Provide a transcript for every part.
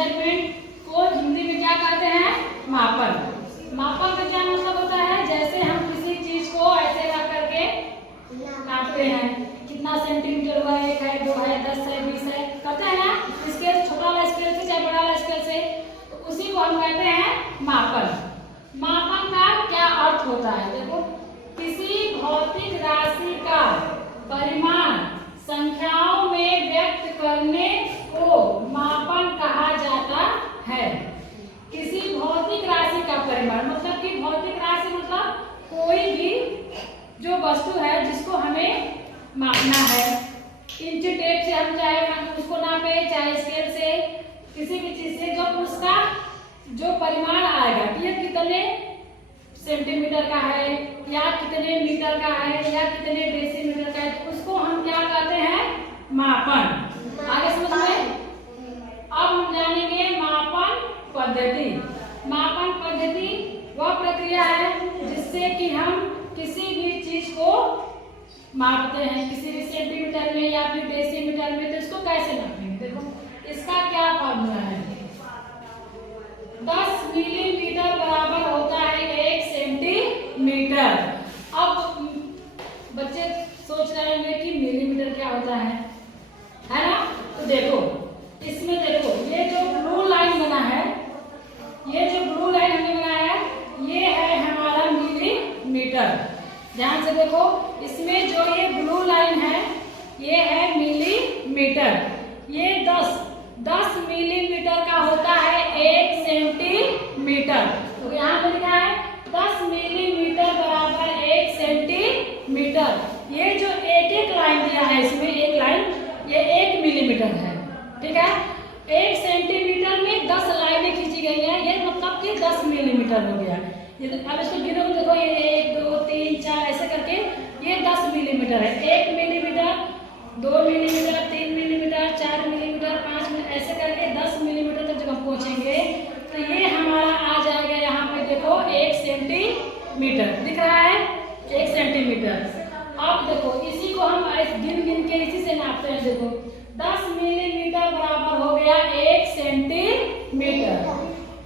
Measurement को हिंदी में क्या कहते हैं? मापन। मापन का क्या मतलब होता है? जैसे हम किसी चीज को ऐसे रख करके नापते हैं, कितना सेंटीमीटर हुआ, 1 है, 2 है, 10 है, 20 है, करते हैं ना स्केल, छोटा वाला स्केल से चाहे बड़ा वाला स्केल से, तो उसी को हम कहते हैं मापन। मापन का क्या अर्थ होता है? देखो, किसी भौतिक राशि का परिमाण संख्याओं में व्यक्त करने को मापन कहा जाता है। किसी भौतिक राशि का परिमाण मतलब कि भौतिक राशि मतलब कोई भी जो वस्तु है जिसको हमें मापना है, इंच टेप से हम चाहे उसको नापे, चाहे स्केल से, किसी भी चीज से, जो उसका जो परिमाण आएगा कि ये कितने सेंटीमीटर का है या कितने मीटर का है या कितने डेसीमीटर का है, तो उसको हम क्या कहते हैं? मापन। आगे समझ में? अब हम जानेंगे मापन पद्धति। मापन पद्धति वह प्रक्रिया है जिससे कि हम किसी भी चीज को मापते हैं, किसी भी सेंटीमीटर में या फिर डेसीमीटर में, तो इसको कैसे नापेंगे? देखो, इसका क्या फॉर्मूला है? 10 मिलीमीटर बराबर होता है 1 सेंटीमीटर। अब बच्चे सोच रहे होंगे कि मिलीमीटर क्या होता है ना? तो देखो, इसमें देखो, ये जो ब्लू लाइन बना है, ये जो ब्लू लाइन हमने बनाया है, ये है हमारा मिलीमीटर। ध्यान से देखो, इसमें जो ये ब्लू लाइन है, ये है मिलीमीटर। ये 10 मिलीमीटर का होता है 1 सेंटीमीटर। तो यहाँ पे लिखा है 10 मिलीमीटर बराबर 1 सेंटीमीटर। ये जो एक लाइन दिया है, इसमें एक लाइन, ये 1 मिलीमीटर है, ठीक है? 1 सेंटीमीटर में 10 लाइनें खींची गई हैं, ये मतलब कि 10 मिलीमीटर हो गया। अब इसको गिनो, देखो, ये 1 2 3 4 ऐसे करके ये 10 मिलीमीटर है। 1 millimetre, 2 millimetre, 3 millimetre, 4 millimetre, 5 millimetre, ऐसे करके 10 मिलीमीटर तक जब हम पहुंचेंगे तो ये हमारा आ जाएगा यहाँ पे, देखो, 1 सेंटीमीटर दिख रहा है, 1 सेंटीमीटर। अब देखो, इसी को हम गिन गिन के इसी से नापते हैं। देखो, 10 मिलीमीटर बराबर हो गया 1 सेंटीमीटर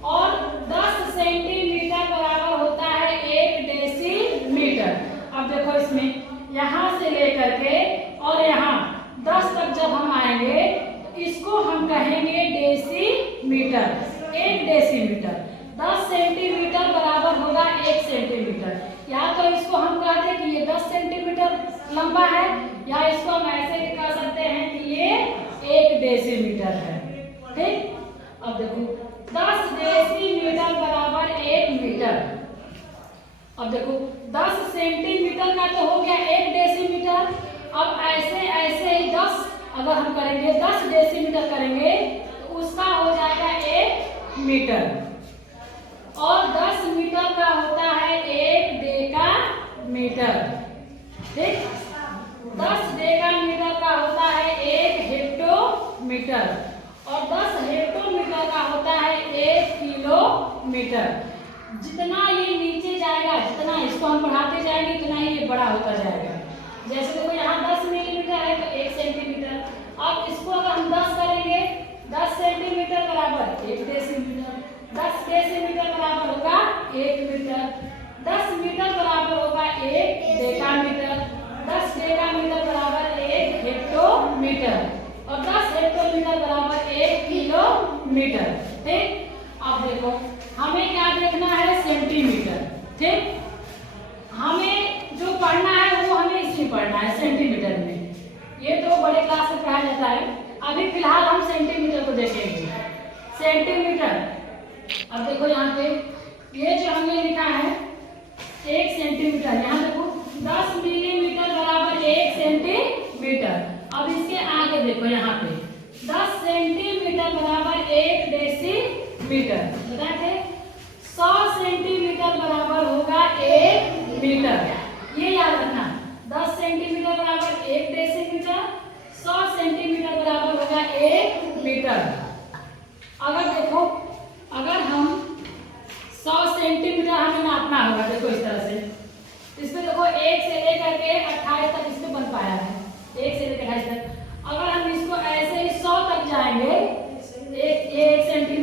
और 10 सेंटीमीटर बराबर होता है 1 डेसीमीटर। अब देखो, इसमें यहाँ से लेकर के और यहाँ 10 तक जब हम आएंगे तो इसको हम कहेंगे डेसीमीटर। 1 डेसीमीटर 10 सेंटीमीटर बराबर होगा 1 सेंटीमीटर। या तो इसको हम कहते हैं कि ये 10 सेंटीमीटर लंबा है, या इसको हम ऐसे भी कह सकते हैं कि ये 1 डेसीमीटर है, ठीक? अब देखो, 10 डेसीमीटर बराबर 1 मीटर। अब देखो, 10 सेंटीमीटर का तो हो गया 1 डेसीमीटर। अब ऐसे ऐसे ही 10 अगर हम करेंगे, 10 डेसीमीटर करेंगे तो उसका हो जाएगा 1 मीटर। और 10 मीटर का होता है 1 डेकामीटर, ठीक? 10 डेकामीटर का होता है 1 हेक्टोमीटर और 10 हेक्टोमीटर का होता है 1 किलोमीटर। जितना ये नीचे जाएगा, जितना इसको हम बढ़ाते जाएंगे, उतना ही ये बड़ा होता जाएगा। जैसे देखो, यहाँ 10 मिलीमीटर है तो 1 सेंटीमीटर। अब इसको अगर हम 10 करेंगे, 10 सेंटीमीटर बराबर 1 डेसीमीटर, 10 डेसीमीटर बराबर होगा 1 मीटर, 10 मीटर बराबर होगा 1 डेकामीटर, 10 डेकामीटर बराबर 1 हेक्टोमीटर और 10 हेक्टोमीटर बराबर 1 किलोमीटर, ठीक? अब देखो, हमें क्या देखना है? सेंटीमीटर, ठीक? हमें जो पढ़ना है वो हमें इसमें पढ़ना है, सेंटीमीटर में। ये तो बड़े क्लास में पढ़ाया जाता है, अभी फिलहाल हम सेंटीमीटर को देखेंगे। सेंटीमीटर, अब देखो यहाँ पे ये जो हमने लिखा है 1 सेंटीमीटर, यहाँ देखो 10 मिलीमीटर बराबर 1 सेंटीमीटर। अब इसके आगे देखो, यहाँ पे 10 सेंटीमीटर बराबर 1 डेसीमीटर, बताए थे। 100 सेंटीमीटर बराबर होगा 1 मीटर, ये याद रखना। 10 सेंटीमीटर बराबर 1 डेसीमीटर, 100 सेंटीमीटर बराबर होगा 1 मीटर। अगर देखो, अगर हम 100 सेंटीमीटर हमें नापना होगा, देखो इस तरह से, इसमें देखो 1 से लेकर के 28 तक इसमें बन पाया है, 1 से लेकर 28 तक। अगर हम इसको ऐसे ही 100 तक जाएंगे, ये 1 सेंटीमीटर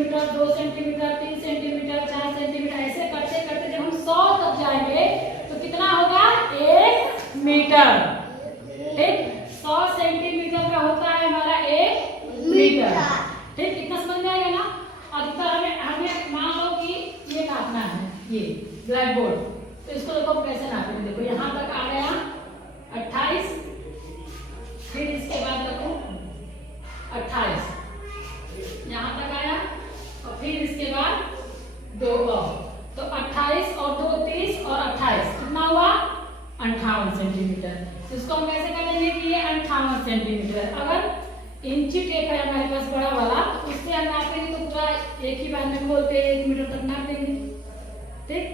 मीटर। ठीक, इतना समझ में आएगा ना। अधिकतर हमें हमें मान लो कि ये नापना है, ये ब्लैक बोर्ड, तो इसको देखो कैसे नापेंगे। देखो यहाँ तक आ गया 28, फिर इसके बाद देखो 28 यहाँ तक आया, और फिर इसके बाद 2 और, तो 28 और 2 30 और 28 कितना हुआ 58 सेंटीमीटर। तो इसको हम कैसे करेंगे कि ये 58 सेंटीमीटर। अगर इंची टेप है हमारे पास बड़ा वाला, तो उससे हम नापेंगे तो पूरा एक ही बार में बोलते 1 मीटर तक नाप देंगे। ठीक,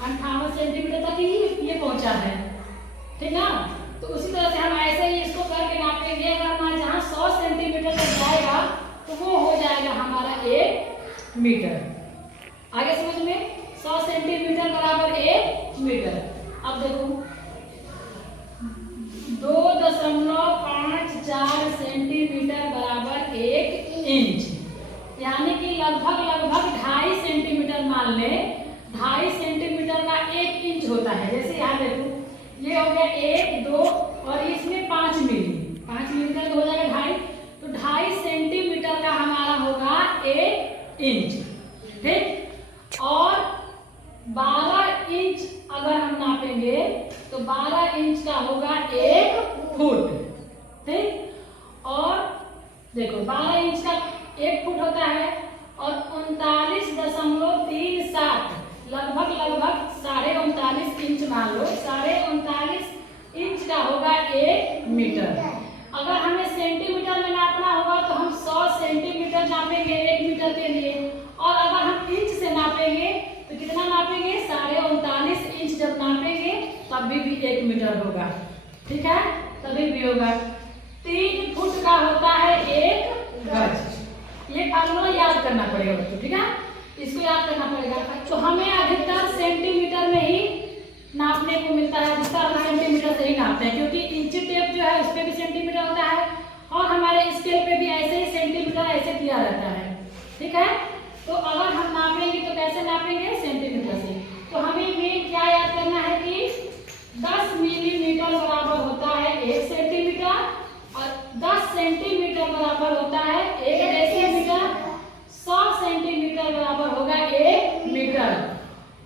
58 सेंटीमीटर तक ही ये पहुंचा है, ठीक ना। तो उसी तरह से हम ऐसे ही इसको करके नापेंगे। अगर हमारा जहाँ 100 सेंटीमीटर तक जाएगा तो वो हो जाएगा हमारा 1 मीटर। आगे समझ में, 100 सेंटीमीटर बराबर 1 मीटर। अब देखो 2.54 सेंटीमीटर बराबर 1 इंच, यानी कि लगभग 2.5 सेंटीमीटर मान ले। 2.5 सेंटीमीटर का 1 इंच होता है। जैसे यहाँ देखो ये हो गया 1 2 और इसमें 5 मिली, 5 मिलीमीटर तो हो जाएगा 2.5, तो 2.5 सेंटीमीटर का हमारा होगा 1 इंच। ठीक, और 12 इंच अगर हम नापेंगे तो 12 इंच का होगा 1 फुट। ठीक, और देखो 12 इंच का 1 फुट होता है, और 39.37 लगभग 39.5 इंच मान लो, 39.5 इंच का होगा 1 मीटर। अगर हमें सेंटीमीटर में नापना होगा तो हम 100 सेंटीमीटर नापेंगे 1 मीटर के लिए, और अगर हम इंच से नापेंगे तो कितना नापेंगे 39.5 इंच जब नापेंगे तभी भी 1 मीटर होगा। ठीक है, तभी भी होगा। 3 फुट का होता है 1 गज। ये फार्मूला याद करना पड़ेगा बच्चों, ठीक है, इसको याद करना पड़ेगा। तो हमें अधिकतर सेंटीमीटर में ही नापने को मिलता है, जिसका हम सेंटीमीटर से ही नापते हैं, क्योंकि इंची टेप जो है उस पर भी सेंटीमीटर होता है, और हमारे स्केल पे भी ऐसे ही सेंटीमीटर ऐसे दिया रहता है। ठीक है, तो अगर हम नापेंगे तो कैसे नापेंगे, सेंटीमीटर से। तो हमें मेन क्या याद करना है कि 10 मिलीमीटर बराबर होता है 1 सेंटीमीटर, और 10 सेंटीमीटर बराबर होता है 1 डेसीमीटर, 100 सेंटीमीटर बराबर होगा 1 मीटर,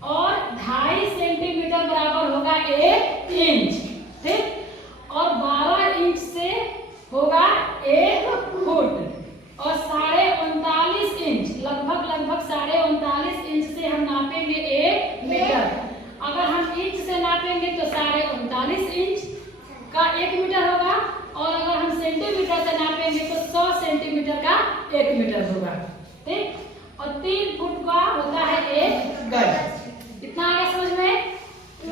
और 2.5 सेंटीमीटर बराबर होगा 1 इंच। ठीक, और 12 इंच से होगा 1 फुट, और 39.5 इंच लगभग 39.5 इंच से हम नापेंगे 1 मीटर। अगर हम इंच से नापेंगे तो 39.5 इंच का 1 मीटर होगा, और अगर हम सेंटीमीटर से नापेंगे तो 100 सेंटीमीटर का 1 मीटर होगा।